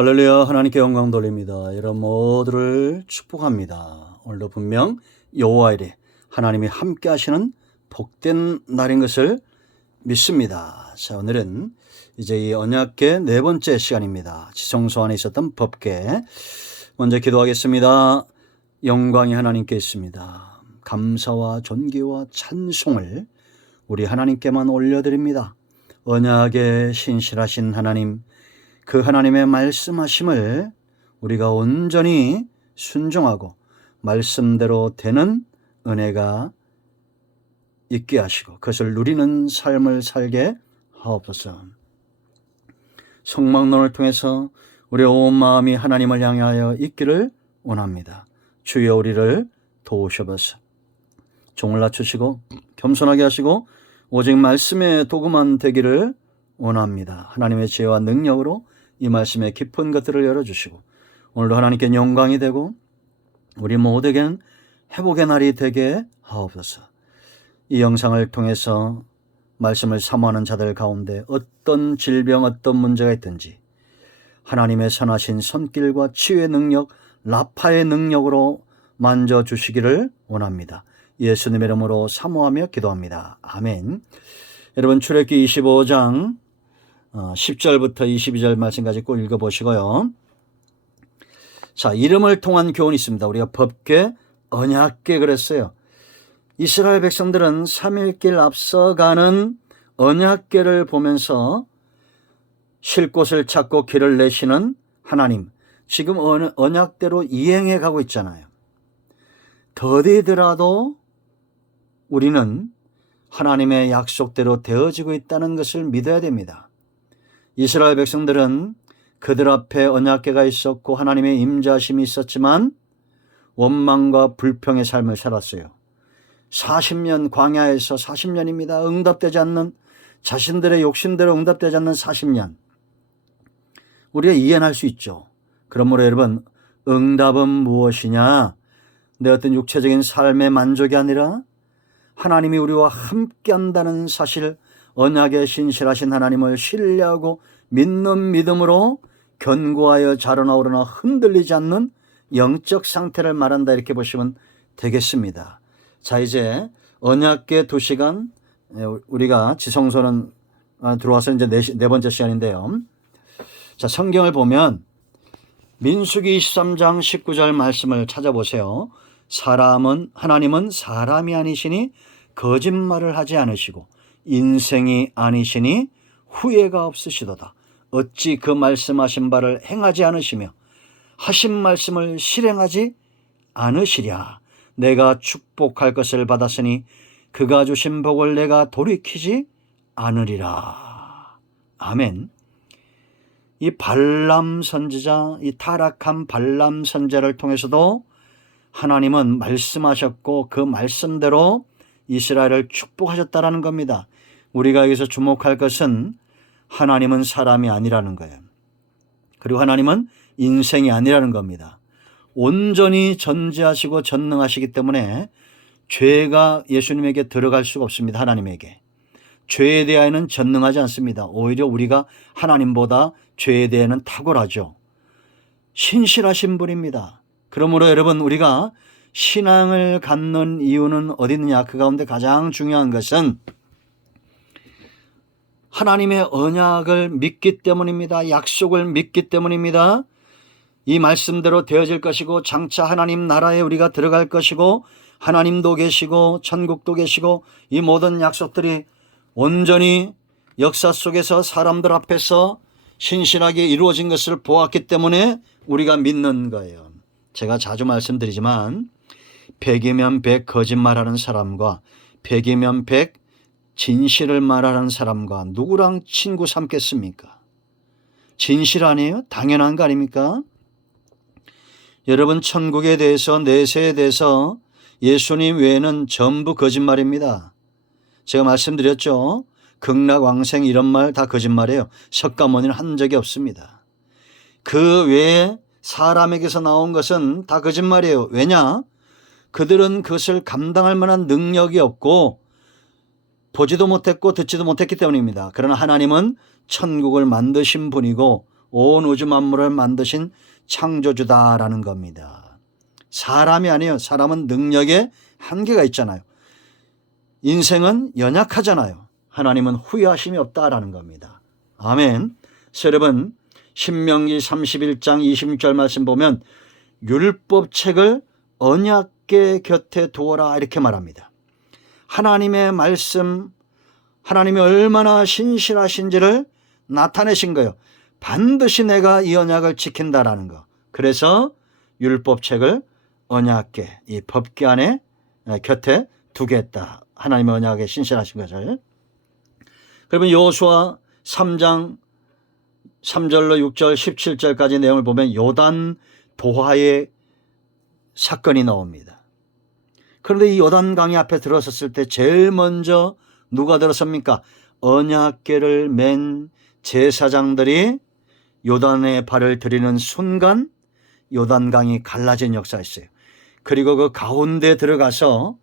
할렐루야. 하나님께 영광 돌립니다. 여러분 모두를 축복합니다. 오늘도 분명 여호와일에 하나님이 함께 하시는 복된 날인 것을 믿습니다. 자, 오늘은 이제 이 언약궤 네 번째 시간입니다. 지성소 안에 있었던 법궤. 먼저 기도하겠습니다. 영광이 하나님께 있습니다. 감사와 존귀와 찬송을 우리 하나님께만 올려드립니다. 언약에 신실하신 하나님, 그 하나님의 말씀하심을 우리가 온전히 순종하고 말씀대로 되는 은혜가 있게 하시고 그것을 누리는 삶을 살게 하옵소서. 성막론을 통해서 우리의 온 마음이 하나님을 향하여 있기를 원합니다. 주여 우리를 도우셔서 종을 낮추시고 겸손하게 하시고 오직 말씀의 도구만 되기를 원합니다. 하나님의 지혜와 능력으로 이 말씀의 깊은 것들을 열어주시고 오늘도 하나님께 영광이 되고 우리 모두에게는 회복의 날이 되게 하옵소서. 이 영상을 통해서 말씀을 사모하는 자들 가운데 어떤 질병, 어떤 문제가 있든지 하나님의 선하신 손길과 치유의 능력, 라파의 능력으로 만져주시기를 원합니다. 예수님의 이름으로 사모하며 기도합니다. 아멘. 여러분 출애굽기 25장 10절부터 22절 말씀까지 꼭 읽어보시고요. 자, 이름을 통한 교훈이 있습니다. 우리가 법궤, 언약궤 그랬어요. 이스라엘 백성들은 3일길 앞서가는 언약궤를 보면서 쉴 곳을 찾고 길을 내시는 하나님, 지금 언약대로 이행해 가고 있잖아요. 더디더라도 우리는 하나님의 약속대로 되어지고 있다는 것을 믿어야 됩니다. 이스라엘 백성들은 그들 앞에 언약궤가 있었고 하나님의 임재하심이 있었지만 원망과 불평의 삶을 살았어요. 40년 광야에서 40년입니다. 응답되지 않는, 자신들의 욕심대로 응답되지 않는 40년. 우리가 이해할 수 있죠. 그러므로 여러분, 응답은 무엇이냐? 내 어떤 육체적인 삶의 만족이 아니라 하나님이 우리와 함께 한다는 사실, 언약에 신실하신 하나님을 신뢰하고 믿는 믿음으로 견고하여 자라나 오르나 흔들리지 않는 영적 상태를 말한다, 이렇게 보시면 되겠습니다. 자, 이제 언약궤 2시간, 우리가 지성소는 들어와서 이제 네 번째 시간인데요. 자, 성경을 보면 민수기 23장 19절 말씀을 찾아보세요. 하나님은 사람이 아니시니 거짓말을 하지 않으시고 인생이 아니시니 후회가 없으시도다. 어찌 그 말씀하신 바를 행하지 않으시며 하신 말씀을 실행하지 않으시랴. 내가 축복할 것을 받았으니 그가 주신 복을 내가 돌이키지 않으리라. 아멘. 이 발람 선지자, 이 타락한 발람 선지자를 통해서도 하나님은 말씀하셨고 그 말씀대로 이스라엘을 축복하셨다라는 겁니다. 우리가 여기서 주목할 것은 하나님은 사람이 아니라는 거예요. 그리고 하나님은 인생이 아니라는 겁니다. 온전히 전지하시고 전능하시기 때문에 죄가 예수님에게 들어갈 수가 없습니다. 하나님에게. 죄에 대하여는 전능하지 않습니다. 오히려 우리가 하나님보다 죄에 대해서는 탁월하죠. 신실하신 분입니다. 그러므로 여러분, 우리가 신앙을 갖는 이유는 어디 있느냐? 그 가운데 가장 중요한 것은 하나님의 언약을 믿기 때문입니다. 약속을 믿기 때문입니다. 이 말씀대로 되어질 것이고 장차 하나님 나라에 우리가 들어갈 것이고 하나님도 계시고 천국도 계시고 이 모든 약속들이 온전히 역사 속에서 사람들 앞에서 신실하게 이루어진 것을 보았기 때문에 우리가 믿는 거예요. 제가 자주 말씀드리지만 100이면 100 거짓말하는 사람과 100이면 100 진실을 말하는 사람과 누구랑 친구 삼겠습니까? 진실 아니에요? 당연한 거 아닙니까? 여러분, 천국에 대해서, 내세에 대해서 예수님 외에는 전부 거짓말입니다. 제가 말씀드렸죠. 극락왕생 이런 말 다 거짓말이에요. 석가모니는 한 적이 없습니다. 그 외에 사람에게서 나온 것은 다 거짓말이에요. 왜냐? 그들은 그것을 감당할 만한 능력이 없고 보지도 못했고 듣지도 못했기 때문입니다. 그러나 하나님은 천국을 만드신 분이고 온 우주 만물을 만드신 창조주다라는 겁니다. 사람이 아니에요. 사람은 능력에 한계가 있잖아요. 인생은 연약하잖아요. 하나님은 후회하심이 없다라는 겁니다. 아멘. 여러분, 신명기 31장 26절 말씀 보면 율법책을 언약궤 곁에 두어라 이렇게 말합니다. 하나님의 말씀, 하나님이 얼마나 신실하신지를 나타내신 거예요. 반드시 내가 이 언약을 지킨다라는 거. 그래서 율법책을 언약궤, 이 법궤 안에 곁에 두겠다. 하나님의 언약에 신실하신 거죠. 그러면 여호수아 3장 3절로 6절 17절까지 내용을 보면 요단 도하의 사건이 나옵니다. 그런데 이 요단 강이 앞에 들어섰을 때 제일 먼저 누가 들어섭니까? 언약궤를 맨 제사장들이 요단의 발을 들이는 순간 요단강이 갈라진 역사가 있어요. 그리고 그 가운데 들어가서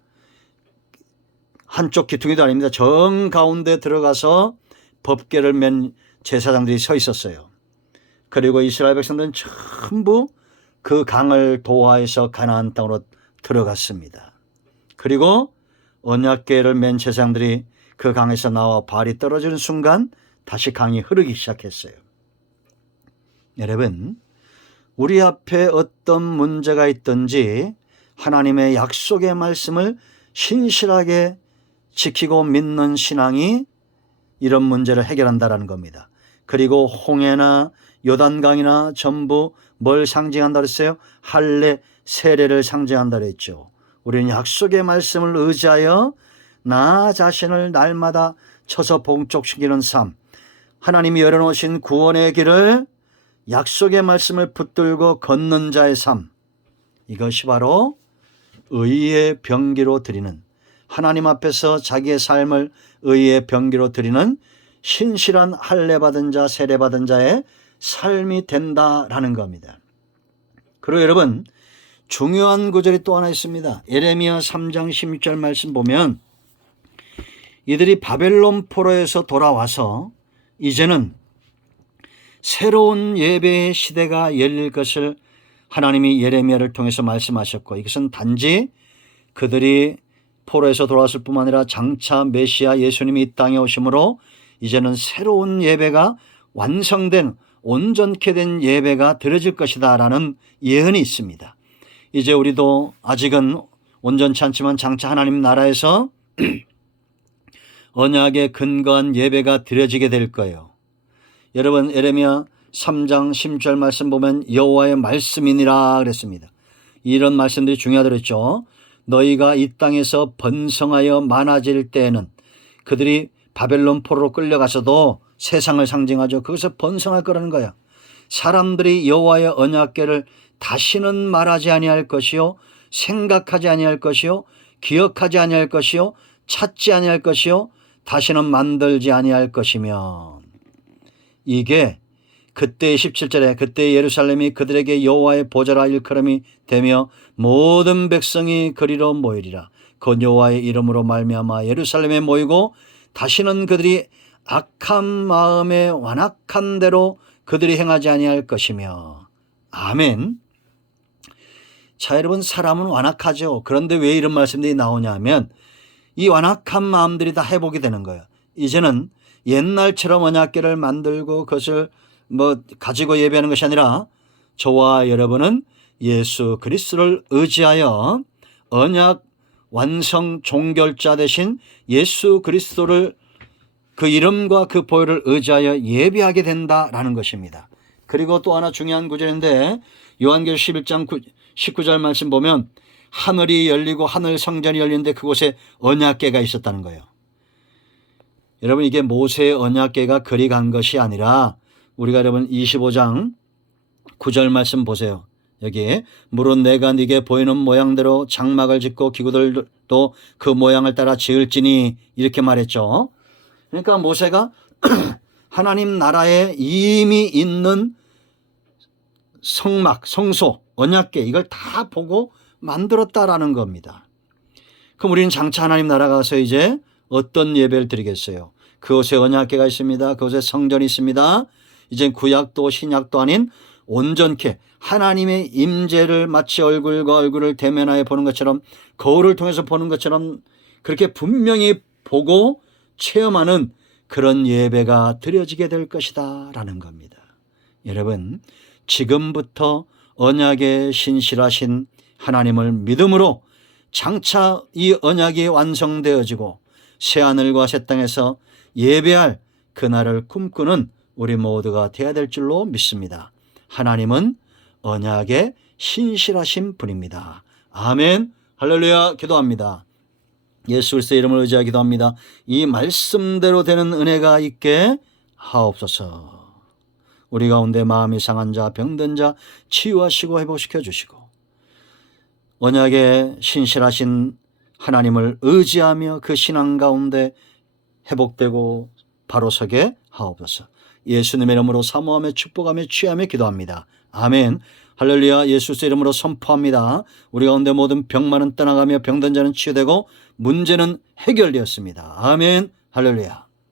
한쪽 기퉁이도 아닙니다. 정 가운데 들어가서 법궤를 맨 제사장들이 서 있었어요. 그리고 이스라엘 백성들은 전부 그 강을 도하해서 가나안 땅으로 들어갔습니다. 그리고 언약궤를 맨 제사장들이 그 강에서 나와 발이 떨어지는 순간 다시 강이 흐르기 시작했어요. 여러분, 우리 앞에 어떤 문제가 있든지 하나님의 약속의 말씀을 신실하게 지키고 믿는 신앙이 이런 문제를 해결한다는 겁니다. 그리고 홍해나 요단강이나 전부 뭘 상징한다 그랬어요? 할례, 세례를 상징한다 그랬죠. 우리는 약속의 말씀을 의지하여 나 자신을 날마다 쳐서 봉축시키는 삶, 하나님이 열어놓으신 구원의 길을 약속의 말씀을 붙들고 걷는 자의 삶, 이것이 바로 의의 병기로 드리는, 하나님 앞에서 자기의 삶을 의의 병기로 드리는 신실한 할례 받은 자, 세례 받은 자의 삶이 된다라는 겁니다. 그리고 여러분, 중요한 구절이 또 하나 있습니다. 예레미야 3장 16절 말씀 보면 이들이 바벨론 포로에서 돌아와서 이제는 새로운 예배의 시대가 열릴 것을 하나님이 예레미야를 통해서 말씀하셨고, 이것은 단지 그들이 포로에서 돌아왔을 뿐만 아니라 장차 메시아 예수님이 이 땅에 오심으로 이제는 새로운 예배가 완성된, 온전케 된 예배가 드려질 것이다 라는 예언이 있습니다. 이제 우리도 아직은 온전치 않지만 장차 하나님 나라에서 언약에 근거한 예배가 드려지게 될 거예요. 여러분, 예레미야 3장 16절 말씀 보면 여호와의 말씀이니라 그랬습니다. 이런 말씀들이 중요하다고 그랬죠. 너희가 이 땅에서 번성하여 많아질 때에는, 그들이 바벨론 포로로 끌려가서도 세상을 상징하죠. 거기서 번성할 거라는 거야. 사람들이 여호와의 언약궤를 다시는 말하지 아니할 것이요, 생각하지 아니할 것이요, 기억하지 아니할 것이요, 찾지 아니할 것이요, 다시는 만들지 아니할 것이며, 이게 그때 17절에 그때 예루살렘이 그들에게 여호와의 보좌라 일컬음이 되며 모든 백성이 그리로 모이리라. 곧 여호와의 이름으로 말미암아 예루살렘에 모이고 다시는 그들이 악한 마음에 완악한 대로 그들이 행하지 아니할 것이며. 아멘. 자, 여러분, 사람은 완악하죠. 그런데 왜 이런 말씀들이 나오냐면 이 완악한 마음들이 다 회복이 되는 거예요. 이제는 옛날처럼 언약궤를 만들고 그것을 가지고 예배하는 것이 아니라 저와 여러분은 예수 그리스도를 의지하여 언약 완성 종결자 되신 예수 그리스도를, 그 이름과 그 보혈을 의지하여 예배하게 된다라는 것입니다. 그리고 또 하나 중요한 구절인데 요한계시록 11장 19절 말씀 보면 하늘이 열리고 하늘 성전이 열리는데 그곳에 언약궤가 있었다는 거예요. 여러분, 이게 모세의 언약궤가 그리 간 것이 아니라 우리가 여러분 25장 9절 말씀 보세요. 여기에 물은 내가 네게 보이는 모양대로 장막을 짓고 기구들도 그 모양을 따라 지을지니 이렇게 말했죠. 그러니까 모세가 하나님 나라에 이미 있는 성막, 성소, 언약궤 이걸 다 보고 만들었다라는 겁니다. 그럼 우리는 장차 하나님 나라 가서 이제 어떤 예배를 드리겠어요? 그곳에 언약궤가 있습니다. 그곳에 성전이 있습니다. 이젠 구약도 신약도 아닌 온전케 하나님의 임재를 마치 얼굴과 얼굴을 대면하여 보는 것처럼, 거울을 통해서 보는 것처럼 그렇게 분명히 보고 체험하는 그런 예배가 드려지게 될 것이다 라는 겁니다. 여러분, 지금부터 언약에 신실하신 하나님을 믿음으로 장차 이 언약이 완성되어지고 새하늘과 새 땅에서 예배할 그날을 꿈꾸는 우리 모두가 되어야 될 줄로 믿습니다. 하나님은 언약에 신실하신 분입니다. 아멘. 할렐루야. 기도합니다. 예수 그리스도의 이름을 의지하여 기도합니다. 이 말씀대로 되는 은혜가 있게 하옵소서. 우리 가운데 마음이 상한 자, 병든 자 치유하시고 회복시켜 주시고, 언약에 신실하신 하나님을 의지하며 그 신앙 가운데 회복되고 바로 서게 하옵소서. 예수님의 이름으로 사모하며 축복하며 취하며 기도합니다. 아멘. 할렐루야. 예수의 이름으로 선포합니다. 우리 가운데 모든 병만은 떠나가며 병든 자는 치유되고 문제는 해결되었습니다. 아멘. 할렐루야.